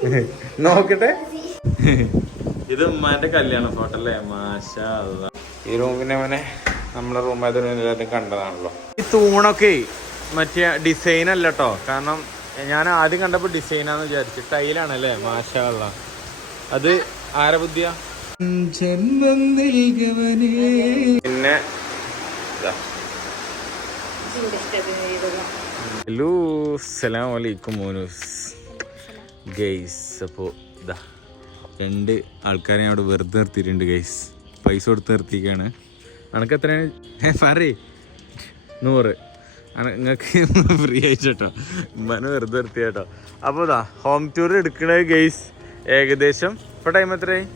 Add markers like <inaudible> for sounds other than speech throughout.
<laughs> നോക്കട്ടെ. ഇത് ഉമ്മാന്റെ കല്യാണ ഫോട്ടോ അല്ലേ? മാഷാ. ഈ റൂമിനെ അവനെ നമ്മളെ റൂം ആയതുകൊണ്ട് കണ്ടതാണല്ലോ. ഈ തൂണൊക്കെ മറ്റേ ഡിസൈൻ അല്ല കേട്ടോ കാരണം ഞാൻ ആദ്യം കണ്ടപ്പോ ഡിസൈനാന്ന് വിചാരിച്ചു ടൈലാണ് അല്ലേ. മാഷാ. അത് ആരെ ബുദ്ധിയ? പിന്നെ. ഹലോ സലാം വലൈക്കും മോനൂസ്. ഗെയ്സ് അപ്പോൾ ഇതാ രണ്ട് ആൾക്കാരെ അവിടെ വെറുതെ നിർത്തിയിട്ടുണ്ട് ഗെയ്സ് പൈസ കൊടുത്ത് നിർത്തിയിരിക്കുകയാണ്. അനക്ക് എത്രയാണ്? പറയേ. നൂറ്. നിങ്ങൾക്ക് ഫ്രീ <laughs> ആയിട്ട് മനു വെറുതെ നിർത്തി കേട്ടോ. അപ്പോൾ ഇതാ ഹോം ടൂർ എടുക്കണ ഗെയ്സ് ഏകദേശം ഇപ്പോൾ ടൈം എത്രയായി?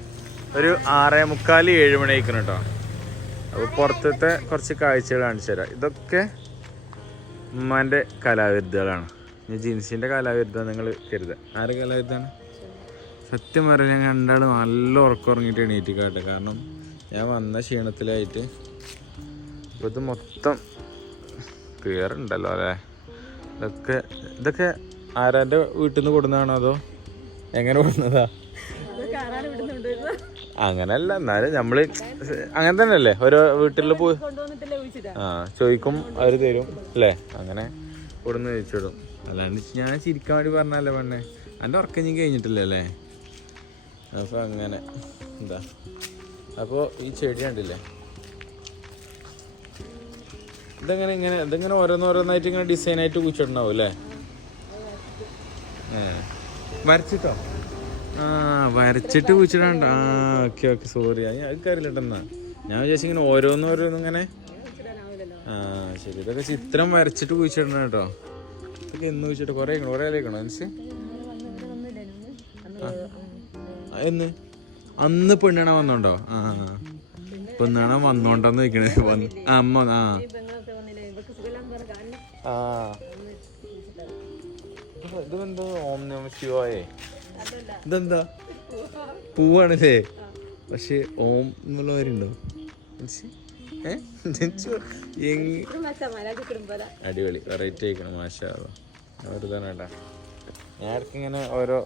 ഒരു ആറേ മുക്കാൽ ഏഴ് മണി ആയിക്കണം കേട്ടോ. അപ്പോൾ പുറത്തത്തെ കുറച്ച് കാഴ്ചകൾ കാണിച്ചു തരാം. ഇതൊക്കെ ഉമ്മാന്റെ കലാവിരുദ്ധകളാണ്. ജീൻസിന്റെ കാലാവിരുദ്ധം നിങ്ങൾ കരുതുക ആര് കാലാവിരുദ്ധമാണ്? സത്യം പറഞ്ഞാൽ ഞാൻ രണ്ടാൾ നല്ല ഉറക്കം ഉറങ്ങിയിട്ട് എണീറ്റിക്കാട്ടെ കാരണം ഞാൻ വന്ന ക്ഷീണത്തിലായിട്ട് അപ്പോൾ ഇത് മൊത്തം ഉണ്ടല്ലോ അല്ലേ? ഇതൊക്കെ ഇതൊക്കെ ആരാന്റെ വീട്ടിൽ നിന്ന് കൊടുന്നതാണോ അതോ എങ്ങനെ കൊടുന്നതാ? അങ്ങനല്ല എന്നാലും നമ്മൾ അങ്ങനെ തന്നെ അല്ലേ ഓരോ വീട്ടിൽ പോയി ആ ചോദിക്കും അവർ തരും അല്ലേ? അങ്ങനെ കൊടുന്ന് ചോദിച്ചിടും അല്ലാണ്ട് ഞാൻ ചിരിക്കാൻ വേണ്ടി പറഞ്ഞല്ലേ പെണ്ണെ? എന്റെ ഉറക്കം ഞാൻ കഴിഞ്ഞിട്ടില്ലല്ലേ അപ്പോൾ അങ്ങനെ എന്താ? അപ്പോൾ ഈ ചെടി കണ്ടില്ലേ? ഇതെങ്ങനെ ഇങ്ങനെ ഇതെങ്ങനെ ഓരോന്നോരോന്നായിട്ട് ഇങ്ങനെ ഡിസൈൻ ആയിട്ട് കുഴിച്ചിട്ടുണ്ടാവും അല്ലേ. വരച്ചിട്ടോ? ആ വരച്ചിട്ട് കുച്ചിടണ്ട ആ ഓക്കെ ഓക്കെ സോറി അത് കാര്യമില്ലെന്നാ ഞാൻ വിചാരിച്ചു ഇങ്ങനെ ഓരോന്നോരോന്നിങ്ങനെ ആ ശരി. ഇതൊക്കെ ചിത്രം വരച്ചിട്ട് കുഴിച്ചിടണം കേട്ടോ. ഇതൊക്കെ എന്ന് വെച്ചിട്ട് കുറേ കുറേ ആലേക്കണോ മനസ്സ് എന്ന് അന്ന് പെണ്ണണ വന്നോണ്ടോ? ആ പെണ്ണണ വന്നോണ്ടെന്ന് വെക്കണേ. വന്ന് അമ്മ ആ. ആ. ഇത് എന്തോ ഓം നമ ശിവായേ. ഇതെന്താ? പൂവാണല്ലേ? പക്ഷെ ഓം എന്നുള്ളവരുണ്ടോ അടിപൊളി. വെറൈറ്റി ആയിക്കണം മാഷാ വെറുതെ വേണ്ട ഞാൻ ഇടയ്ക്ക് ഇങ്ങനെ ഓരോ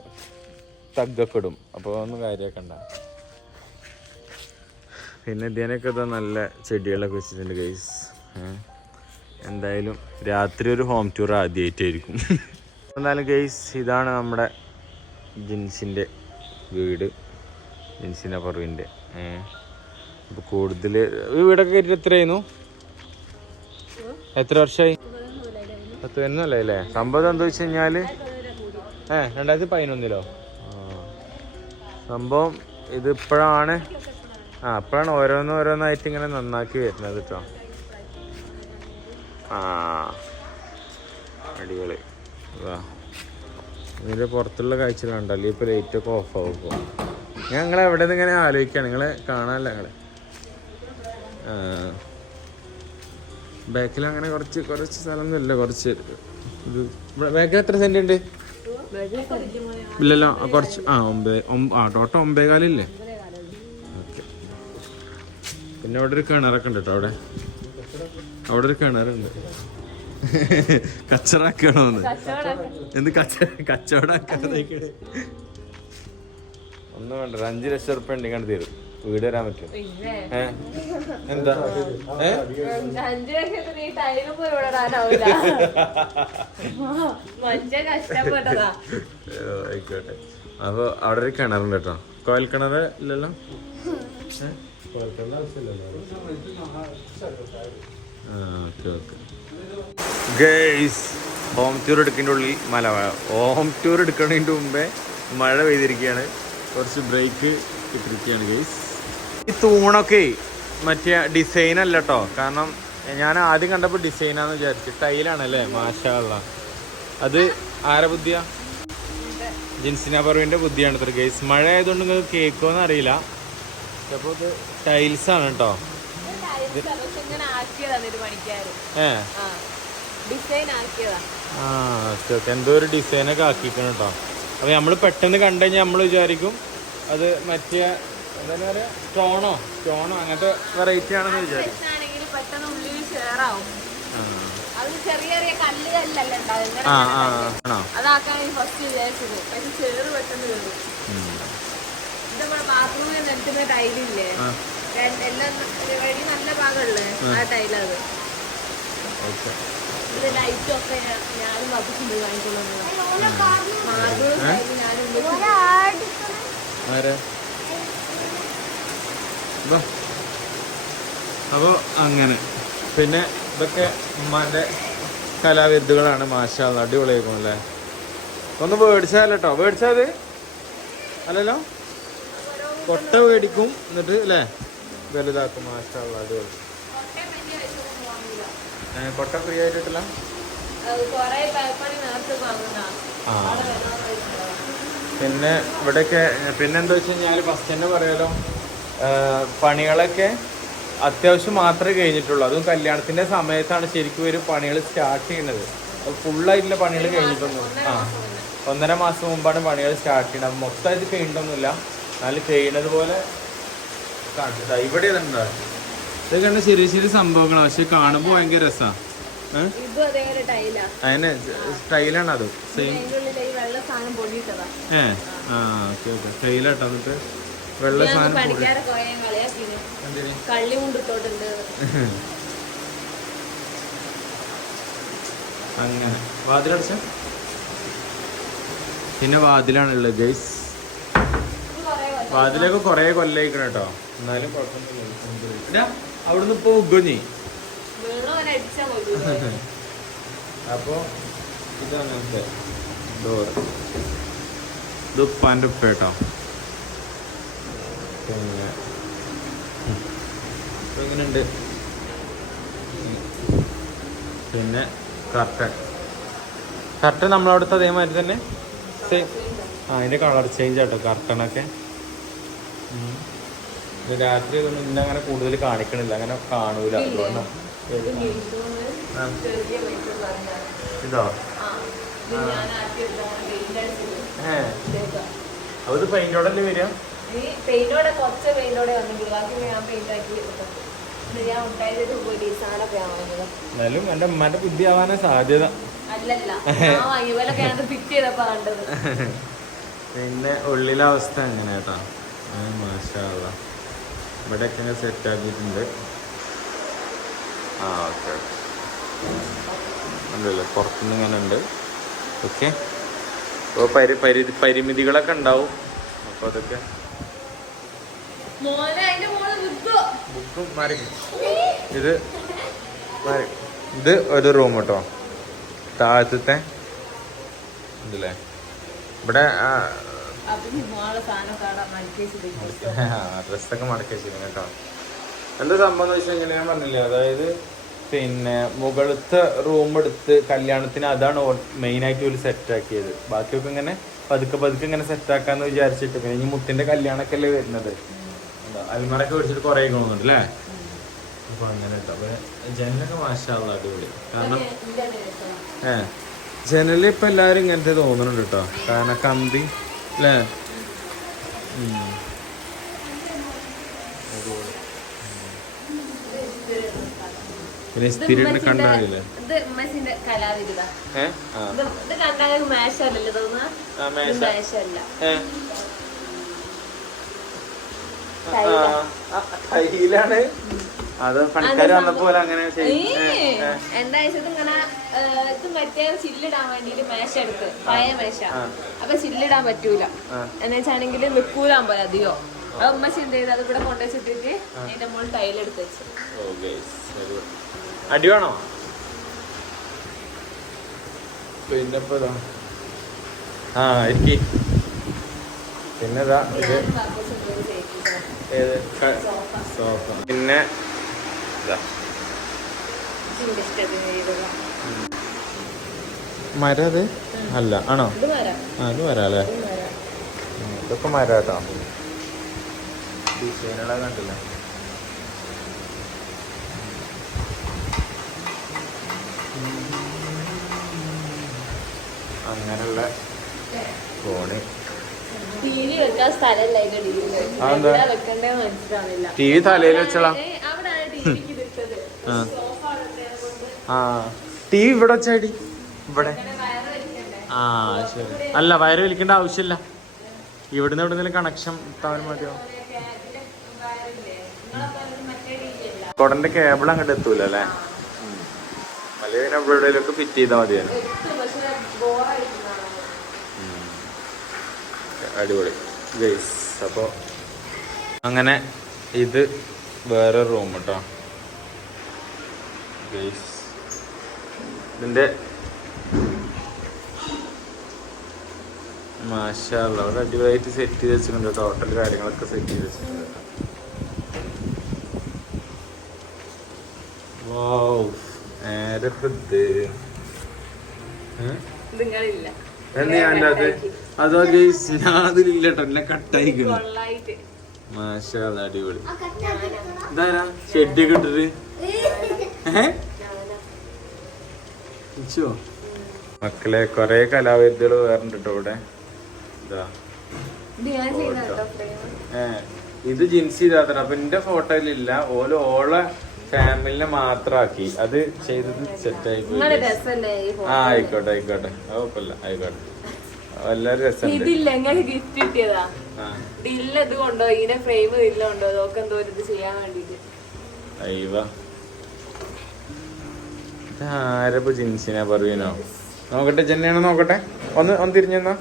തഗ്ഗൊക്കെ ഇടും അപ്പോൾ ഒന്നും കാര്യമാക്കണ്ട പിന്നെ ഇതിനൊക്കെ ഇതാ നല്ല ചെടികളൊക്കെ വെച്ചിട്ടുണ്ട് ഗൈസ് എന്തായാലും രാത്രി ഒരു ഹോം ടൂർ ആദ്യമായിട്ടായിരിക്കും <laughs> എന്തായാലും ഗൈസ് ഇതാണ് നമ്മുടെ ജിൻസിന്റെ വീട്. ജിൻസിന്റെ പറവിന്റെ. അപ്പോൾ കൂടുതൽ ഈ വീടൊക്കെ കയറ്റി എത്രയായിരുന്നു? എത്ര വർഷമായി പത്ത് പതിനൊന്നല്ലേ അല്ലേ? സംഭവം എന്താ വെച്ച് കഴിഞ്ഞാൽ ഏ രണ്ടായിരത്തി പതിനൊന്നിലോ? ആ. സംഭവം ഇത് ഇപ്പോഴാണ് ആ അപ്പോഴാണ് ഓരോന്ന് ഓരോന്നായിട്ട് ഇങ്ങനെ നന്നാക്കി വരുന്നത് കേട്ടോ ആ. അടിപൊളി. ഇതിന്റെ പുറത്തുള്ള കാഴ്ച കണ്ടല്ലോ ഇപ്പോൾ ലൈറ്റൊക്കെ ഓഫ് ആവും ഇപ്പോൾ ഞങ്ങൾ എവിടെ നിന്ന് ഇങ്ങനെ ആലോചിക്കുകയാണ് നിങ്ങളെ കാണാനല്ല നിങ്ങളെ. ബാക്കിൽ അങ്ങനെ കുറച്ച് കുറച്ച് സ്ഥലം ഇല്ല കുറച്ച് ഇത്. ബാക്കിൽ എത്ര സെന്റ് ഉണ്ട്? ഇല്ലല്ലോ കുറച്ച് ആ ഒമ്പത് ആ ഒമ്പേ ഒമ്പേകാലില്ലേ? ഓക്കെ. പിന്നെ അവിടെ ഒരു കിണറൊക്കെ ഉണ്ട് കേട്ടോ അവിടെ. അവിടെ ഒരു കിണറുണ്ട്. കച്ചറാക്കണോന്ന് എന്ത് കച്ച കച്ചവടാക്കാതെ ഒന്നും വേണ്ട അഞ്ച് ലക്ഷം റുപ്യ തീരും തരും. വീട് വരാൻ പറ്റും എന്താ? ആയിക്കോട്ടെ. അപ്പൊ അവിടെ ഒരു കിണറുണ്ട് കേട്ടോ. കോയൽ കിണർ ഇല്ലല്ലോ? Okay okay. ഹോം ടൂർ എടുക്കുന്നതിന്റെ ഉള്ളിൽ മല മഴ ഹോം ടൂർ എടുക്കുന്നതിന്റെ മുമ്പേ മഴ പെയ്തിരിക്കുകയാണ്. കുറച്ച് ബ്രേക്ക് ഇട്ടിരിക്കുകയാണ് ഗേയ്സ്. ഈ തൂണൊക്കെ മറ്റേ ഡിസൈൻ അല്ല കേട്ടോ കാരണം ഞാൻ ആദ്യം കണ്ടപ്പോൾ ഡിസൈനാന്ന് വിചാരിച്ചു ടൈലാണ് അല്ലേ മാഷാള്ള. അത് ആരെ ബുദ്ധിയാ? ജിൻസിന പറവിന്റെ ബുദ്ധിയാണ് ഇത്ര ഗൈസ് മഴ ആയതുകൊണ്ട് നിങ്ങൾക്ക് കേൾക്കുമെന്ന് അറിയില്ല. അപ്പോൾ ഇത് ടൈൽസ് ആണ് കേട്ടോ ഏ? ആ. Okay okay. എന്തോ ഒരു ഡിസൈനൊക്കെ ആക്കിക്കണം കേട്ടോ അപ്പോൾ നമ്മൾ പെട്ടെന്ന് കണ്ടു കഴിഞ്ഞാൽ നമ്മൾ വിചാരിക്കും അത് മറ്റേ എന്താ പറയുക സ്റ്റോണോ സ്റ്റോണോ അങ്ങനത്തെ വെറൈറ്റി ആണെന്ന് വിചാരിക്കും ആണെങ്കിൽ പെട്ടെന്ന് ഉള്ളിൽ ഷെയറാവും ആ. അത് ചെറിയ ചെറിയ കല്ല് കല്ലല്ല ഉണ്ടാവും ഇങ്ങനെ ആ ആ. ആണോ? അതാക്കാൻ ഫസ്റ്റ് വിചാരിച്ചത്. പക്ഷെ ചേറ് പെട്ടെന്ന് കയറും ഉം. നമ്മുടെ ബാത്റൂമിൽ നിൽക്കുന്ന ടൈലില്ലേ ആ. രണ്ട് എല്ലാം വഴി നല്ല ഭാഗമുള്ളേ ആ. ടൈലത് ഓക്കെ ഇത് ലൈറ്റും ഒക്കെ ഞാൻ- ഞാനും വപ്പിച്ചിട്ടുണ്ട് വാങ്ങിക്കൊള്ളുന്നത് മാർബിൾ ടൈൽ ഞാനും. ആരാ? ബാ. അപ്പൊ അങ്ങനെ. പിന്നെ ഇതൊക്കെ ഉമ്മാന്റെ കലാവിരുദ്ധകളാണ്. മാഷാ അടിപൊളിയായിരിക്കും അല്ലേ ഒന്ന് മേടിച്ചാലോ കേട്ടോ മേടിച്ചാത് അല്ലല്ലോ? കൊട്ട മേടിക്കും. എന്നിട്ട് അല്ലേ? വലുതാക്കും. മാഷാ അടിപൊളി. കൊട്ട ഫ്രീ ആയിട്ടില്ല. പിന്നെ ഇവിടെയൊക്കെ പിന്നെന്താ വെച്ച് കഴിഞ്ഞാൽ ഫസ്റ്റ് തന്നെ പറയാലോ? പണികളൊക്കെ അത്യാവശ്യം മാത്രമേ കഴിഞ്ഞിട്ടുള്ളൂ. അതും കല്യാണത്തിന്റെ സമയത്താണ് ശരിക്കും ഒരു പണികൾ സ്റ്റാർട്ട് ചെയ്യുന്നത്. ഫുള്ളായിട്ടുള്ള പണികൾ കഴിഞ്ഞിട്ടൊന്നും ആ ഒന്നര മാസം മുമ്പാണ് പണികൾ സ്റ്റാർട്ട് ചെയ്യുന്നത്. അപ്പം മൊത്തമായിട്ട് പെയിന്റൊന്നുമില്ല എന്നാലും ചെയ്യുന്നത് പോലെ ഇവിടെ ഇത് കണ്ട ചെറിയ ചെറിയ സംഭവങ്ങളാണ് പക്ഷെ കാണുമ്പോൾ ഭയങ്കര രസമാണ് അതിന് സ്റ്റൈലാണ് അത്. സെയിം ഏ? ആ ഓക്കെ ഓക്കെ. ടൈലാട്ടോ എന്നിട്ട്? വെള്ള സാധനം? കള്ളി കൊണ്ടിട്ടോട്ടുണ്ട് അങ്ങനെ. വാതിലടച്ച? പിന്നെ വാതിലാണുള്ളത് ഗൈസ് വാതിലൊക്കെ കൊറേ കൊല്ലായിക്കണം കേട്ടോ. എന്നാലും കുഴപ്പമൊന്നുമില്ല. അവിടുന്ന് ഇപ്പൊ ഉഗ്ഗഞ്ഞി അപ്പോ ഇതാണ് ഡോർ ഇത് ഉപ്പാന്റെ ഉപ്പ കേട്ടോ. പിന്നെ ഇങ്ങനെയുണ്ട്. പിന്നെ കർട്ടൻ കർട്ടൻ നമ്മളവിടുത്തെ അതേമാതിരി തന്നെ? സെയിം ആ അതിന്റെ കളർ ചേഞ്ച് ആട്ടോ കർട്ടനൊക്കെ. രാത്രി ഇതൊന്നും ഇന്ന അങ്ങനെ കൂടുതൽ കാണിക്കണില്ല അങ്ങനെ കാണൂല. ഇതോ ഏ. അത് പെയിന്റോടല്ലേ വരിക? ഈ പെയിന്റോടെ കുറച്ച് പെയിന്റോടെ വന്നെങ്കിൽ ബാക്കി ഞാൻ പെയിന്റ് ആക്കി എടുക്കും ഇത് ഞാൻ ഉണ്ടായത് പോയി സാധനമൊക്കെ ഞാൻ വാങ്ങിയത്. എന്നാലും എന്റെ ഉമ്മാന്റെ ബുദ്ധി ആവാനാ സാധ്യത. അല്ലല്ല ഞാൻ ഫിറ്റ് ചെയ്തപ്പോ കണ്ടത്. പിന്നെ ഉള്ളിലെ അവസ്ഥ എങ്ങനെ കേട്ടോ മാഷാള്ള ഇവിടെയൊക്കെ ഇങ്ങനെ സെറ്റ് ആക്കിയിട്ടുണ്ട്. ആ ഓക്കെ ഉണ്ടല്ലോ പുറത്തുനിന്ന് ഇങ്ങനെ ഉണ്ട്. ഓക്കെ. അപ്പോൾ പരി പരി പരിമിതികളൊക്കെ ഉണ്ടാവും. അപ്പോൾ അതൊക്കെ മോനെ അതിന്റെ മോൾ നിൽക്കോ ബുക്കും മാറി ഇത് ഇത് ഒരു റൂം കേട്ടോ. താഴത്തെ ഇതില്ലേ? ഇവിടെ ഡ്രസ്സൊക്കെ മടക്കി വെച്ചിരുന്നു കേട്ടോ. എന്താ സംഭവം വെച്ചാൽ ഞാൻ പറഞ്ഞില്ലേ? അതായത് പിന്നെ മുകളിലത്തെ റൂം എടുത്ത് കല്യാണത്തിന് അതാണ് മെയിനായിട്ട് ഒരു സെറ്റ് ആക്കിയത്. ബാക്കിയൊക്കെ ഇങ്ങനെ പതുക്കെ പതുക്കെ ഇങ്ങനെ സെറ്റ് ആക്കാന്ന് വിചാരിച്ചിട്ട്. പിന്നെ ഈ മുത്തിന്റെ കല്യാണമൊക്കെ അല്ലേ വരുന്നത്. അൽമറൊക്കെ മേടിച്ചിട്ട് കൊറേ തോന്നുന്നുണ്ട് അല്ലേ? അപ്പൊ അങ്ങനെ കേട്ടോ. അപ്പൊ ജനലൊക്കെ മാഷാള്ള അടിപൊളി. കാരണം ഏ ജനൽ ഇപ്പൊ എല്ലാരും ഇങ്ങനത്തെ തോന്നുന്നുണ്ട് കേട്ടോ. കാരണം കമ്പി അല്ലേ. പിന്നെ സ്ഥിരം ഉമ്മച്ചിന്റെ കലാവിരുത. ഏ? ആ ഇത് ഇത് കണ്ടാൽ മേശല്ലേ തോന്നുക ആ, മേശ. ഇത് മേശല്ല ഏ കയ്യിലാണ്. അത് പണിക്കാർ വന്നപ്പോ പോലെ അങ്ങനെ. എന്താ വെച്ചാൽ ഇങ്ങനെ ഇത് മറ്റേ ചില്ലിടാൻ വേണ്ടിട്ട് മേശ എടുത്ത്. പഴയ മേശ. ആ. അപ്പൊ ചില്ലിടാൻ പറ്റൂല. ആ. എന്ന് വെച്ചാണെങ്കിൽ നിക്കൂലാൻ പോലെ അധികം. അത് ഉമ്മച്ചി എന്ത് ചെയ്ത്? അത് ഇവിടെ കൊണ്ടുവച്ചിട്ടിട്ട് അതിന്റെ മുകളിൽ ടൈലെടുത്ത് വെച്ചു. അടി വേണോ? പിന്നെ. ആ ഇരിക്കി. ഏത്? ക- സോഫ. പിന്നെ മര അത്? അല്ല ആണോ? അത് മരം. അല്ലേ? ഇത് വരാം ഇതൊക്കെ മരം കേട്ടോ ഡിസൈനുകളെ കണ്ടില്ല? അങ്ങനെയുള്ള ഫോണ്. ടി വി തലയിൽ വെച്ചോളാം ആ. ടി വി ഇവിടെ വെച്ചാടി ഇവിടെ. ആ ശരി. അല്ല വയറ് വലിക്കേണ്ട ആവശ്യമില്ല. ഇവിടുന്ന് എവിടെന്നെങ്കിലും കണക്ഷൻ ഇട്ടാൽ മതിയോ? കൊടന്റെ കേബിൾ അങ്ങോട്ട് എത്തൂല അല്ലേ? അല്ലെങ്കിൽ ഫിറ്റ് ചെയ്താൽ മതിയാണ് ബോറായിട്ടുണ്ടാണ് അടിപൊളി. ഗൈസ് അപ്പോൾ അങ്ങനെ ഇത് വേറെ റൂം കേട്ടോ ഗൈസ് ഇതിന്റെ മാഷാല്ല അവിടെ അടിപൊളിയായിട്ട് സെറ്റ് ചെയ്ത് വെച്ചിട്ടുണ്ട് ടോട്ടൽ കാര്യങ്ങളൊക്കെ സെറ്റ് ചെയ്ത് വെച്ചിട്ടുണ്ട് കേട്ടോ. നേരെ ഫുഡ് ഏ? നിങ്ങളില്ല ഞാൻ ഞാനത് അതോ ഗൈസ് ഞാൻ അതിലില്ല കേട്ടോ എന്നെ കട്ടായിക്കണം മാഷാ അടിപൊളി. ഇതാരാ? ഷെഡ് ഒക്കെ ഇട്ടിട്ട്? ഏഹ് മക്കളെ കൊറേ കലാവിദ്യകൾ വേറെട്ടോ ഇവിടെ. ഇതാ. ഏ ഇത് ജിൻസി ഇതാത്ര അപ്പൊ എന്റെ ഫോട്ടോയിലില്ല. ഓല ഓളെ ഫാമിലിനെ മാത്രാക്കി. അത് ചെയ്തത് സെറ്റായി ആ ആയിക്കോട്ടെ ആയിക്കോട്ടെ. കുഴപ്പമില്ല ആയിക്കോട്ടെ. എല്ലാരും രസമുണ്ട്. ഇതില്ല എങ്ങനെ ഗിഫ്റ്റ് കിട്ടിയതാ. ആ. ഡില്ല ഇത് കൊണ്ടോ ഇതിന്റെ ഫ്രെയിം കൊണ്ടോ ഇത് ചെയ്യാൻ വേണ്ടിട്ട് അയ്യവ ഇതാരപ്പോ ജിൻസിനെ പറയുന്നോ? നോക്കട്ടെ ജെന്നെയാണോ നോക്കട്ടെ? ഒന്ന് ഒന്ന് തിരിഞ്ഞെന്നാ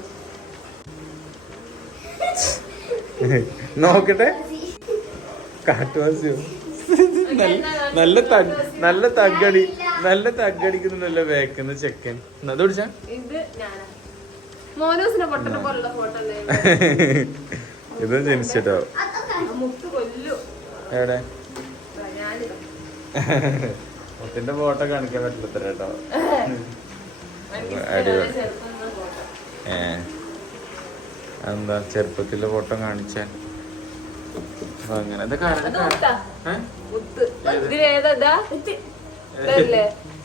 <laughs> നോക്കട്ടെ. കാട്ടുവാസിയോ? നല്ല നല്ല തകടി നല്ല തഗ്ഗടിക്കുന്നുണ്ടല്ലോ വേക്കുന്ന ചെക്കൻ. അത് പിടിച്ച? <laughs> ഇത് ജനിച്ചിട്ടോ? എവിടെ? <laughs> മുത്തിന്റെ ഫോട്ടോ കാണിക്കാൻ പറ്റില്ല കേട്ടോ. അടിപൊളി. ഏ. എന്താ ചെറുപ്പത്തിലെ ഫോട്ടോ കാണിച്ചാൽ അങ്ങനെ.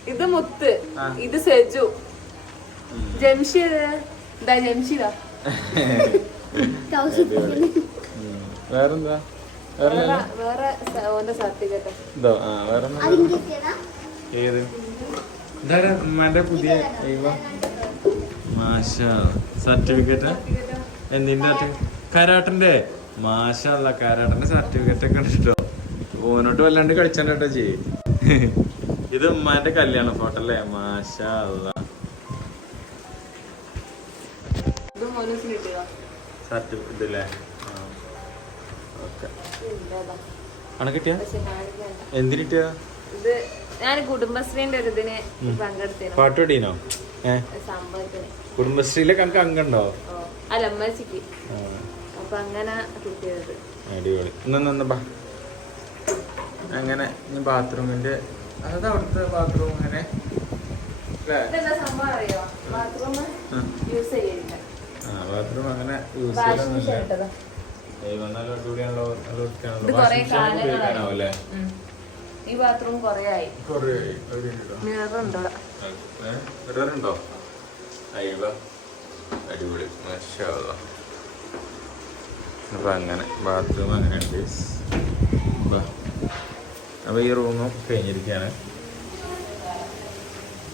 ഇത്? മുത്താ. ഇതാ? സെജു. ജംഷീദ് ഇതാ ജംഷീദാ അടിപൊളി. വേറെന്താ? വേറെ ഓന്റെ സർട്ടിഫിക്കറ്റ്. ആ വേറെ ഏത്? ഇതാരാ? ഉമ്മാന്റെ പുതിയ ദൈവം. മാഷ സർട്ടിഫിക്കറ്റ്? എന്തിന്റെ കരാട്ടന്റെ മാഷല്ല കാരാട്ടന്റെ സർട്ടിഫിക്കറ്റ് ഒക്കെ ഉണ്ടോ ഓനോട്ട് വല്ലാണ്ട് കളിച്ചോട്ടോ ചെയ്യ്. ഇത് ഉമ്മാന്റെ കല്യാണ ഫോട്ടോ അല്ലേ? മാഷല്ല സർട്ടിഫിക്കറ്റ് ഇതല്ലേ? ഓക്കെ. ഇല്ലതാ. ആണ് കിട്ടിയ? പക്ഷെ കാണിക്കണ്ട. എന്തിന് കിട്ടിയ ഞാൻ കുടുംബശ്രീന്റെ ഒരു ഇതിന് പങ്കെടുത്തിരുന്നു. പാട്ട് പാടീനോ? ഏ? സംഭവത്തിന്. കുടുംബശ്രീയിലെ കണക്ക് അംഗണ്ടോ? ഓ. അല്ല അമ്മച്ചിക്ക് ആ. അപ്പൊ അങ്ങനെ കിട്ടിയത്. അടിപൊളി. അങ്ങനെ ഇനി ബാത്റൂമിന്റെ അതായത് അവിടുത്തെ ബാത്റൂം അങ്ങനെ സംഭവം അറിയോ? ബാത്റൂം യൂസ് ചെയ്യില്ല ബാത്റൂം അങ്ങനെ യൂസ് വാഷിംഗ് മെഷീൻ ചെയ്യലൊന്നുമില്ല ഇട്ടതാ ദൈവം നല്ല അടിപൊളിയാണല്ലോ നല്ല വൃത്തിയാണല്ലോ. ഇത് കൊറേ വാഷിംഗ് മെഷീൻ ഉപയോഗിക്കാനാവും അല്ലേ ഉം. ഈ ബാത്റൂം കൊറേ ആയി. അടിപൊളി. മാഷാ അല്ലാ. അപ്പൊ അങ്ങനെ ബാത്റൂം അങ്ങനെയുണ്ട് ബാ. അപ്പൊ ഈ റൂമും കഴിഞ്ഞിരിക്കുകയാണ്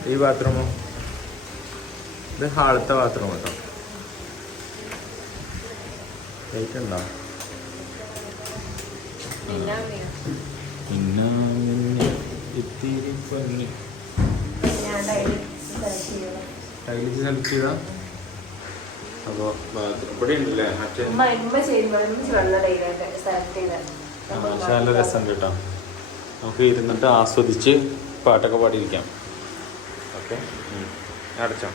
ഈ ബാത്റൂമോ ഇത് ഹാളത്തെ ബാത്റൂം കേട്ടോ ലൈറ്റ് ഉണ്ടോ പിന്നെ. ഇത്തിരി പൊന്നി. ടൈലിച്ച് സെലക്ട് ചെയ്താ അപ്പോൾ ഇവിടെ ഉണ്ടല്ലേ? നല്ല രസം കേട്ടോ. നമുക്ക് ഇരുന്നിട്ട് ആസ്വദിച്ച് പാട്ടൊക്കെ പാടിയിരിക്കാം. ഓക്കെ? അടച്ചോ.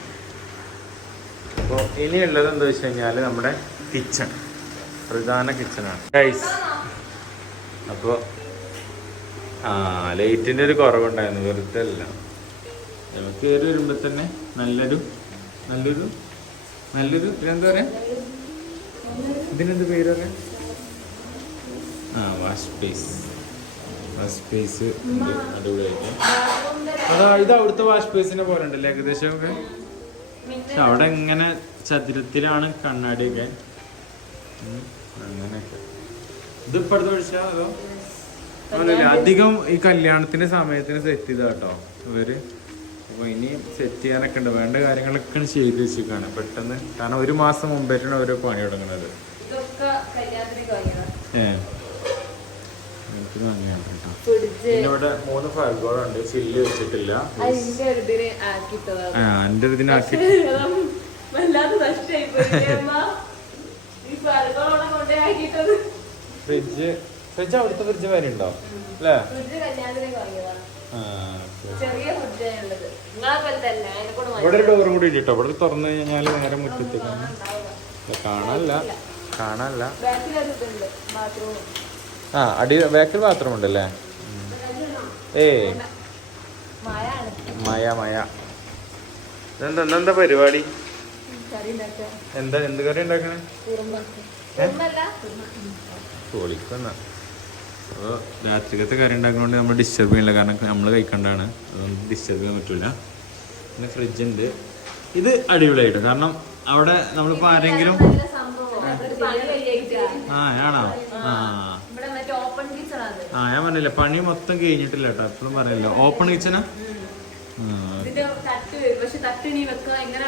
അപ്പോൾ ഇനിയുള്ളത് എന്താ വെച്ച് കഴിഞ്ഞാൽ നമ്മുടെ കിച്ചൺ പ്രധാന കിച്ചണാണ് ഗൈസ് അപ്പോൾ ആ ലൈറ്റിന്റെ ഒരു കുറവുണ്ടായിരുന്നു. വെറുതെ അല്ല. നമുക്ക് കയറി വരുമ്പോൾ തന്നെ നല്ലൊരു നല്ലൊരു നല്ലൊരു ഇതിനെന്താ പറയാ? ഇതിനെന്ത് പേര് പറയാ? ആ വാഷ് സ്പേസ് വാഷ് സ്പേസ് അതാ ഇത് അവിടുത്തെ വാഷ് സ്പേസിനെ പോലെ ഉണ്ടല്ലേ ഏകദേശം ഒക്കെ? പക്ഷെ അവിടെ ഇങ്ങനെ ചതുരത്തിലാണ് കണ്ണാടിയൊക്കെ. ഒക്കെ അങ്ങനെയൊക്കെ. ഇത് ഇപ്പൊ അടുത്ത് പഠിച്ചാ അതോ? അധികം ഈ കല്യാണത്തിന്റെ സമയത്തിന് സെറ്റ് ചെയ്ത കേട്ടോ ഇവർ. അപ്പോൾ ഇനി സെറ്റ് ചെയ്യാനൊക്കെ ഉണ്ട്. വേണ്ട കാര്യങ്ങളൊക്കെ ചെയ്ത് വെച്ചിരിക്കുകയാണ്. പെട്ടെന്ന് കാരണം ഒരു മാസം മുമ്പായിട്ടാണ് ഓരോ പണി തുടങ്ങുന്നത് എനിക്ക് കേട്ടോ. ഇവിടെ മൂന്ന് ചില്ല് വെച്ചിട്ടില്ല. അതിന്റെ ഒരു ഇതിനാക്കി <laughs> ഫ്രിഡ്ജ് ഫ്രിഡ്ജ് അവിടുത്തെ ഫ്രിഡ്ജ് വരെ ഉണ്ടോ? അല്ലേ? ഇവിടെ ഒരു ഡോറും കൂടി ഇട്ടോ ഇവിടെ തുറന്നു കഴിഞ്ഞാൽ നേരെ മുറ്റത്തേക്കാണ്. ഇല്ല, കാണാനല്ല. കാണാനല്ല. ആ അടി ബാക്കിൽ ബാത്റൂം ഉണ്ടല്ലേ? ഏ. മയ മയ എന്താ എന്താ പരിപാടി? എന്താ എന്ത് കറി ഉണ്ടാക്കണേ? പൊളിക്കുന്ന അപ്പോൾ രാത്രിക്കത്തെ കറി ഉണ്ടാക്കുന്നതുകൊണ്ട് നമ്മൾ ഡിസ്റ്റർബ് ചെയ്യില്ല കാരണം നമ്മൾ കഴിക്കേണ്ടതാണ്. അതുകൊണ്ട് ഡിസ്റ്റർബ് ചെയ്യാൻ പറ്റില്ല പിന്നെ ഫ്രിഡ്ജ് ഉണ്ട് ഇത് അടിപൊളിയായിട്ട്. കാരണം അവിടെ നമ്മളിപ്പോൾ ആരെങ്കിലും ആ ആണോ? ആ. ആ. ഞാൻ പറഞ്ഞില്ല പണി മൊത്തം കഴിഞ്ഞിട്ടില്ല കേട്ടോ എപ്പോഴും പറയല്ലോ. ഓപ്പൺ കിച്ചനാ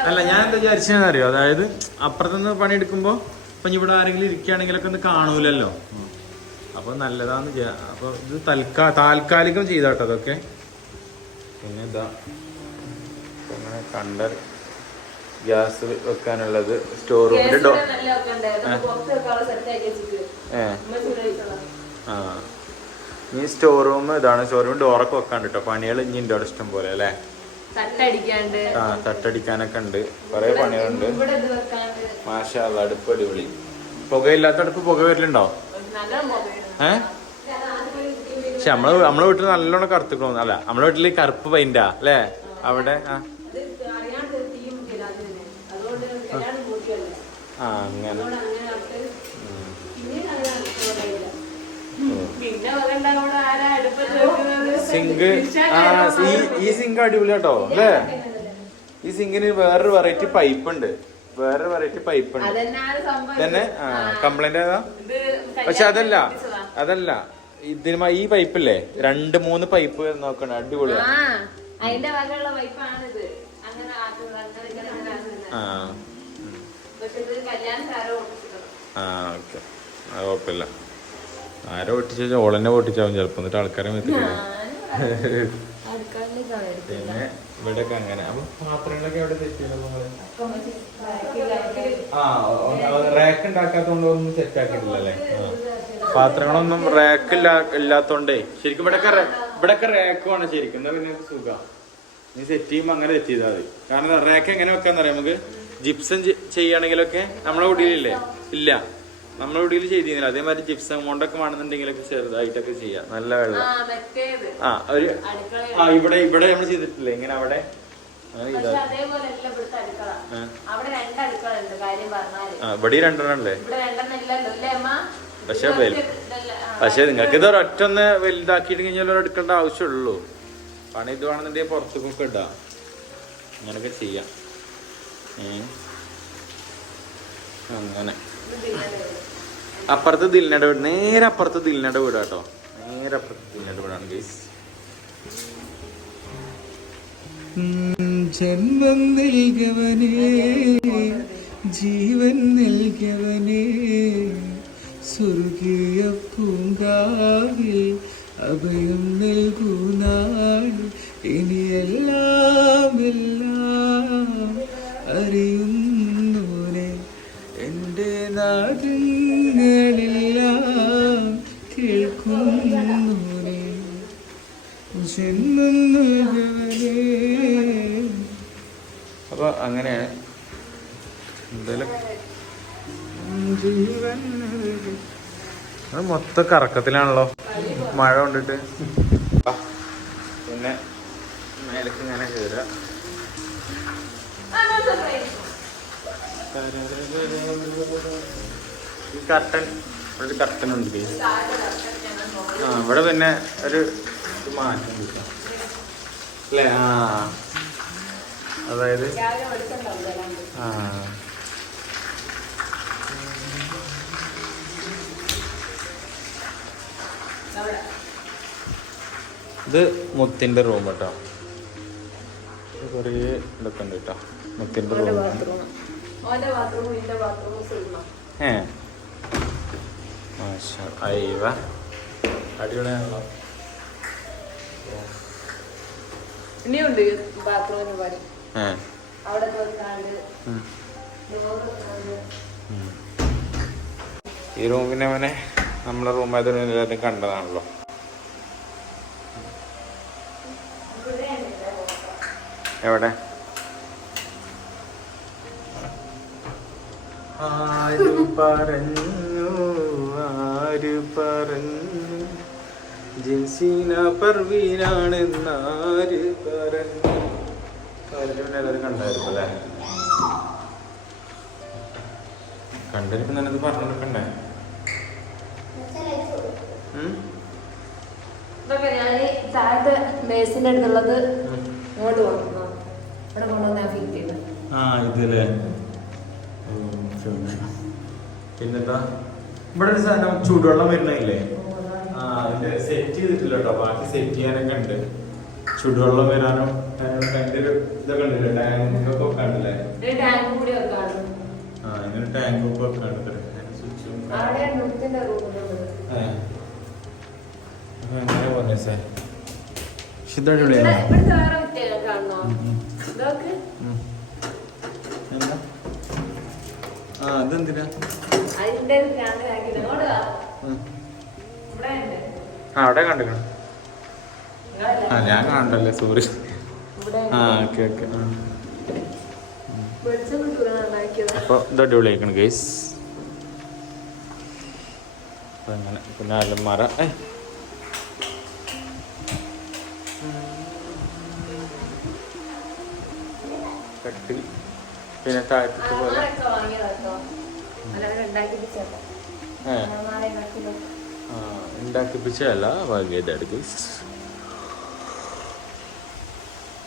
അല്ല ഞാൻ എന്താ വിചാരിച്ചതെന്ന് അറിയോ അതായത് അപ്പുറത്തുനിന്ന് പണിയെടുക്കുമ്പോ ഇപ്പൊ ഇവിടെ ആരെങ്കിലും ഇരിക്കുകയാണെങ്കിലൊക്കെ ഒന്ന് കാണൂലല്ലോ. ഉം. അപ്പൊ നല്ലതാന്ന് വിചാ- അപ്പൊ ഇത് തൽക്കാ താൽക്കാലികം ചെയ്താട്ടോ അതൊക്കെ. പിന്നെ ഇതാ ഇങ്ങനെ ഗ്യാസ് വെക്കാനുള്ളത് സ്റ്റോർ റൂമിന്റെ ഡോ ആ. ഈ സ്റ്റോർ റൂം ഇതാണ്. സ്റ്റോർ റൂം ഡോറൊക്കെ വെക്കാണ്ട് കേട്ടോ പണികൾ ഇനി ഉണ്ട് അവിടെ ഇഷ്ടം പോലെ അല്ലേ? ആ തട്ടടിക്കാനൊക്കെ ഉണ്ട് കുറെ പണികളുണ്ട്. മാഷ അടുപ്പ് അടിപൊളി പുകയില്ലാത്ത അടുപ്പ് പുക വരലുണ്ടോ? ഏ? പക്ഷെ നമ്മളെ നമ്മളെ വീട്ടിൽ നല്ലോണം കറുത്തുക്കണോ അല്ല നമ്മളെ വീട്ടിൽ കറുപ്പ് പെയിന്റാ അല്ലേ? അവിടെ ആ. അങ്ങനെ. സിങ്ക് ആ ഈ സിങ്ക് അടിപൊളി കേട്ടോ അല്ലേ? ഈ സിങ്കിന് വേറൊരു വെറൈറ്റി പൈപ്പ് ഉണ്ട്. വേറൊരു വെറൈറ്റി പൈപ്പ് ഉണ്ട്. തന്നെ ആ കംപ്ലൈന്റ് ഏതാ? പക്ഷെ അതല്ല അതല്ല ഇതിന് ഈ പൈപ്പില്ലേ? രണ്ട് മൂന്ന് പൈപ്പ് നോക്കണ അടിപൊളിയാണ് ആ അതിന്റെ വകയുള്ള പൈപ്പാണിത്. അങ്ങനെ ആ. ആ ഓക്കെ. അത് കുഴപ്പമില്ല. ആരോ പൊട്ടിച്ചാൽ ഓളന്നെ പൊട്ടിച്ചാവും ചിലപ്പോൾ എന്നിട്ട് ആൾക്കാരെ കളയരുത് പിന്നെ ഇവിടെയൊക്കെ അങ്ങനെ. അപ്പൊ പാത്രങ്ങളൊക്കെ എവിടെ സെറ്റ് ആ റാക്ക് ഉണ്ടാക്കാത്തോണ്ട് ഒന്നും സെറ്റ് ആക്കിയിട്ടില്ലല്ലേ? ആ. പാത്രങ്ങളൊന്നും റാക്ക് ഇല്ല ഇല്ലാത്തോണ്ടേ. ശരിക്കും ഇവിടെയൊക്കെ ഇവിടെയൊക്കെ റാക്ക് വേണം ശരിക്കും. എന്താ പിന്നെ സുഖം. നീ സെറ്റ് ചെയ്യുമ്പോ അങ്ങനെ സെറ്റ് ചെയ്താൽ മതി. കാരണം റാക്ക് എങ്ങനെ വെക്കാന്ന് അറിയാം നമുക്ക്? ജിപ്സം ചെയ്യുകയാണെങ്കിലൊക്കെ നമ്മളെ കുടിയിലില്ലേ ഇല്ല. നമ്മളെ കുടിയിൽ ചെയ്തിരുന്നില്ല. അതേമാതിരി ജിപ്സം കൊണ്ടൊക്കെ വേണമെന്നുണ്ടെങ്കിലൊക്കെ ചെറുതായിട്ടൊക്കെ ചെയ്യാം. നല്ല വെള്ളം. ആ ഒരു ആ ഇവിടെ ഇവിടെ നമ്മൾ ചെയ്തിട്ടില്ല? ഇങ്ങനെ അവിടെ. ഇവിടെ രണ്ടെണ്ണം അല്ലേ പക്ഷെ. പക്ഷെ നിങ്ങൾക്ക് ഇത് ഒരൊറ്റ ഒന്ന് വലുതാക്കിയിട്ട് കഴിഞ്ഞാൽ എടുക്കേണ്ട ആവശ്യമുള്ളൂ. പണി ഇത് വേണമെന്നുണ്ടെങ്കിൽ പുറത്തേക്കൊക്കെ ഇടാം. അങ്ങനെയൊക്കെ ചെയ്യാം. അങ്ങനെ. അപ്പുറത്ത് ദിലിനയുടെ വീട്. നേരെ അപ്പുറത്ത് ദിലിനയുടെ വീട് കേട്ടോ. നേരെ അപ്പുറത്ത് ദിലിനയുടെ വീടാണ് ഗൈസ്. ജന്മം നൽകവനേ ജീവൻ നൽകവനേ. സ്വർഗീയ പൂങ്കാവിൽ അഭയം നൽകൂ നാൾ ഇനിയെല്ലാം എല്ലാം അറിയുന്നൂനെ എന്റെ നാദങ്ങളെല്ലാം കേൾക്കുന്നൂനെ ജന്മം നൽകവനേ അപ്പൊ അങ്ങനെ എന്തായാലും ജീവൻ മൊത്ത മൊത്തം കറക്കത്തിലാണല്ലോ മഴ കൊണ്ടിട്ട് പിന്നെ മേലേക്ക് ഇങ്ങനെ കയറുക. ഈ കർട്ടൻ ഒരു കർട്ടൻ ഉണ്ട്. ആ ഇവിടെ പിന്നെ ഒരു മാറ്റം അല്ലേ ആ അതായത്. ആ ഇത് മുത്തിന്റെ റൂം കേട്ടോ കുറേ ഇതൊക്കെ ഉണ്ട് കേട്ടോ മുത്തിന്റെ റൂം ബാത്റൂം ഓന്റെ ബാത്റൂം ബാത്റൂം സിനിമ. ഏ. മാഷാ അയ്യവ അടിപൊളിയാണല്ലോ. ഇനിയുണ്ട് ബാത്റൂമിന് പണി ഏ. അവിടെ ഈ റൂമിനെ അവനെ നമ്മളെ റൂമായതുകൊണ്ട് എല്ലാവരും കണ്ടതാണല്ലോ. എവിടെ? ആര് പറഞ്ഞു ആര് ജിൻസീന പർവീനാണെന്നാര് പറഞ്ഞു? എല്ലാവരും കണ്ടായിരുന്നു അല്ലേ? കണ്ടിട്ട് ഞാനത് പറഞ്ഞിട്ടുണ്ടേ ഇതൊക്കെ ഞാൻ താഴത്തെ ബേസിന്റെ അടുത്തുള്ളത് ഇങ്ങോട്ട് കൊണ്ടുവന്നു ഇവിടെ കൊണ്ടുവന്ന് ഞാൻ ഫിറ്റ് ചെയ്ത് ആ ഇതില്ലേ പിന്നെന്താ? ഇവിടെ ഒരു സാധനം ചൂടുവെള്ളം വരുന്നില്ലേ ആ അതിന്റെ സെറ്റ് ചെയ്തിട്ടില്ല കേട്ടോ ബാക്കി സെറ്റ് ചെയ്യാനൊക്കെ ഉണ്ട്. ചൂടുവെള്ളം വരാനും അതിന്റെ ഒരു ഇതൊക്കെ ഉണ്ടല്ലേ ടാങ്കൊക്കെ വെക്കാണ്ടല്ലേ ടാങ്ക് ആ ഇങ്ങനെ ടാങ്ക് ഒക്കെ വെക്കാണ്ട് സ്വിച്ചും അങ്ങനെ പോന്നെ സാർ ഇത് അടിപൊളിയാണ്. എന്താ? ആ അതെന്തിനാ ആ അവിടെ കണ്ടിക്കണം ആ ഞാൻ കാണണ്ടല്ലേ സോറി ഇവിടെ ആ ഓക്കെ ഓക്കെ ഉണ്ടാക്കിയത് അപ്പോൾ ഇത് അടിപൊളിയാക്കണം ഗൈസ് അങ്ങനെ പിന്നെ അലമാര. ഏ കട്ടിൽ പിന്നെ താഴത്തെ പോലെ. കേട്ടോ ഉണ്ടാക്കിപ്പിച്ചല്ല വാങ്ങിയതാണ് ഗൈസ്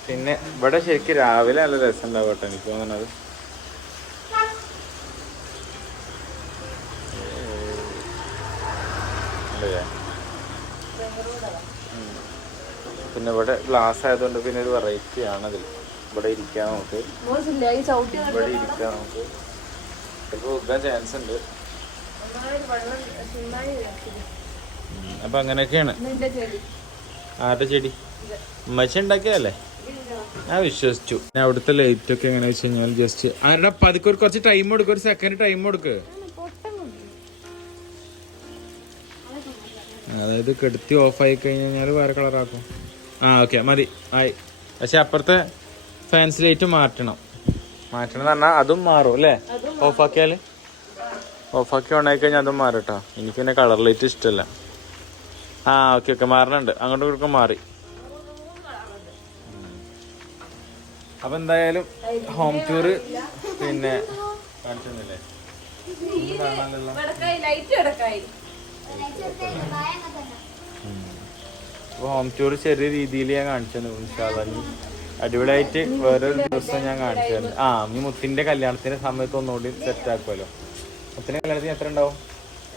പിന്നെ ഇവിടെ ശരിക്കും രാവിലെ നല്ല രസം ഉണ്ടാവട്ടെ കേട്ടോ എനിക്ക് തോന്നുന്നത് അല്ലേ പിന്നെ ഇവിടെ ഗ്ലാസ് ആയതുകൊണ്ട് പിന്നെ ഒരു വെറൈറ്റി ആണതിൽ ഇവിടെ ഇരിക്കാൻ നമുക്ക്. ഇവിടെ ഇരിക്കാൻ നമുക്ക്. ചിലപ്പോൾ വെക്കാൻ ചാൻസ് ഉണ്ട്. അപ്പൊ അങ്ങനെയൊക്കെയാണ്. ആരുടെ ചെടി. ഉമ്മച്ചി ഉണ്ടാക്കിയതല്ലേ. ഞാൻ വിശ്വസിച്ചു. ഞാൻ അവിടുത്തെ ലൈറ്റ് ഒക്കെ എങ്ങനെ വെച്ച് കഴിഞ്ഞാൽ ജസ്റ്റ് ആരുടെ പതുക്കെ ഒരു കുറച്ച് ടൈം കൊടുക്കും ഒരു സെക്കൻഡ് ടൈം കൊടുക്ക്. അതായത് കെടുത്തി ഓഫ് ആയി കഴിഞ്ഞാൽ വേറെ കളറാക്കും ആ ഓക്കെ മതി. ആയി. പക്ഷെ അപ്പുറത്തെ ഫാൻസ് ലൈറ്റ് മാറ്റണം. മാറ്റണം എന്ന് പറഞ്ഞാൽ അതും മാറും അല്ലേ? ഓഫാക്കിയാൽ ഓഫാക്കി ആയി കഴിഞ്ഞാൽ അതും മാറും കേട്ടോ എനിക്ക് പിന്നെ കളർ ലൈറ്റ് ഇഷ്ടമല്ല ആ ഓക്കെ ഓക്കെ മാറണുണ്ട്. അങ്ങോട്ടും ഇങ്ങോട്ടും മാറി. അപ്പൊ എന്തായാലും ഹോം ടൂർ പിന്നെ കാണിച്ചില്ലേ ഹോം ടൂർ ചെറിയ രീതിയിൽ ഞാൻ കാണിച്ചു ഇൻഷാല്ലാ അടിപൊളിയായിട്ട് വേറൊരു ദിവസം ഞാൻ കാണിച്ചു ആ ഈ മുത്തിന്റെ കല്യാണത്തിന്റെ സമയത്ത് ഒന്നുകൂടി സെറ്റ് ആക്കുമല്ലോ. മുത്തിന്റെ കല്യാണത്തിന് എത്ര ഉണ്ടാവും?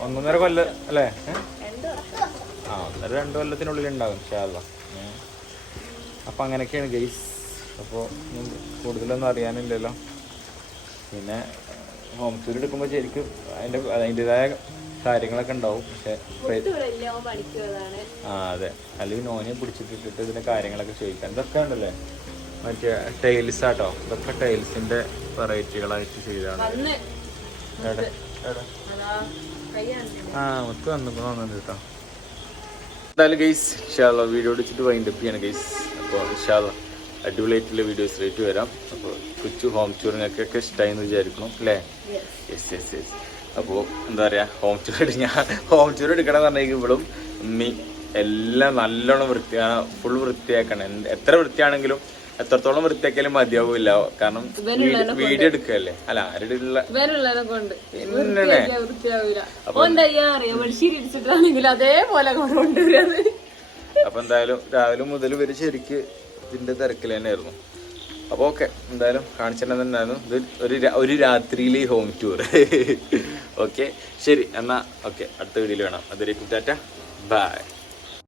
ഒന്നൊന്നര കൊല്ലം അല്ലേ? ആ ഒന്നര രണ്ട് കൊല്ലത്തിനുള്ളിൽ ഉണ്ടാവും ഇൻഷാല്ല അപ്പൊ അങ്ങനെയൊക്കെയാണ് ഗെയ്സ് അപ്പോൾ കൂടുതലൊന്നും അറിയാനില്ലല്ലോ. പിന്നെ ഹോം ടൂർ എടുക്കുമ്പോൾ ശരിക്കും അതിന്റെ അതിന്റെതായ കാര്യങ്ങളൊക്കെ ഉണ്ടാവും. പക്ഷെ ആ അതെ. അല്ലെങ്കിൽ നോനെ പിടിച്ചിട്ടിട്ട് ഇതിന്റെ കാര്യങ്ങളൊക്കെ ചോദിക്കാൻ ഇതൊക്കെ ഉണ്ടല്ലേ? മറ്റേ ടൈൽസ് ആട്ടോ. ഇതൊക്കെ ടൈൽസിന്റെ വെറൈറ്റികളായിട്ട് ചെയ്താണ്. വന്ന്. ആ നമുക്ക് വന്നിട്ട് വന്നത് കേട്ടോ. എന്തായാലും ഗൈസ് ഇഷാല വീഡിയോ അടിച്ചിട്ട് വൈൻഡപ്പ് ചെയ്യാണ് ഗൈസ് അപ്പോൾ ഇൻഷാല്ല അടിപൊളിയായിട്ടുള്ള വീഡിയോസ് റേറ്റ് വരാം. അപ്പോൾ കൊച്ചു ഹോം ടൂറിനൊക്കെ ഇഷ്ടമായി എന്ന് വിചാരിക്കണം അല്ലേ? യെസ് യെസ് യെസ് അപ്പോൾ എന്താ പറയുക ഹോം ടൂർ ഞാൻ ഹോം ടൂർ എടുക്കണം എന്ന് പറഞ്ഞെങ്കിൽ ഇവളും ഉമ്മി എല്ലാം നല്ലോണം വൃത്തിയാ ഫുൾ വൃത്തിയാക്കണം. എത്ര വൃത്തിയാണെങ്കിലും എത്രത്തോളം വൃത്തിയാക്കിയാലും മതിയാവില്ല കാരണം വീഡിയോ എടുക്കല്ലേ? അല്ല ആരുടെ അപ്പൊ എന്തായാലും രാവിലെ മുതൽ ഇവർ ശരിക്ക് ഇതിന്റെ തിരക്കിൽ തന്നെയായിരുന്നു. അപ്പൊ ഓക്കെ എന്തായാലും കാണിച്ചിട്ടുണ്ടായിരുന്നു ഇത് ഒരു ഒരു രാത്രിയിലെ ഹോം ടൂർ ഓക്കെ ശരി എന്നാ ഓക്കെ അടുത്ത വീഡിയോയിൽ വേണം അതിലേക്ക് ടാറ്റ. ബൈ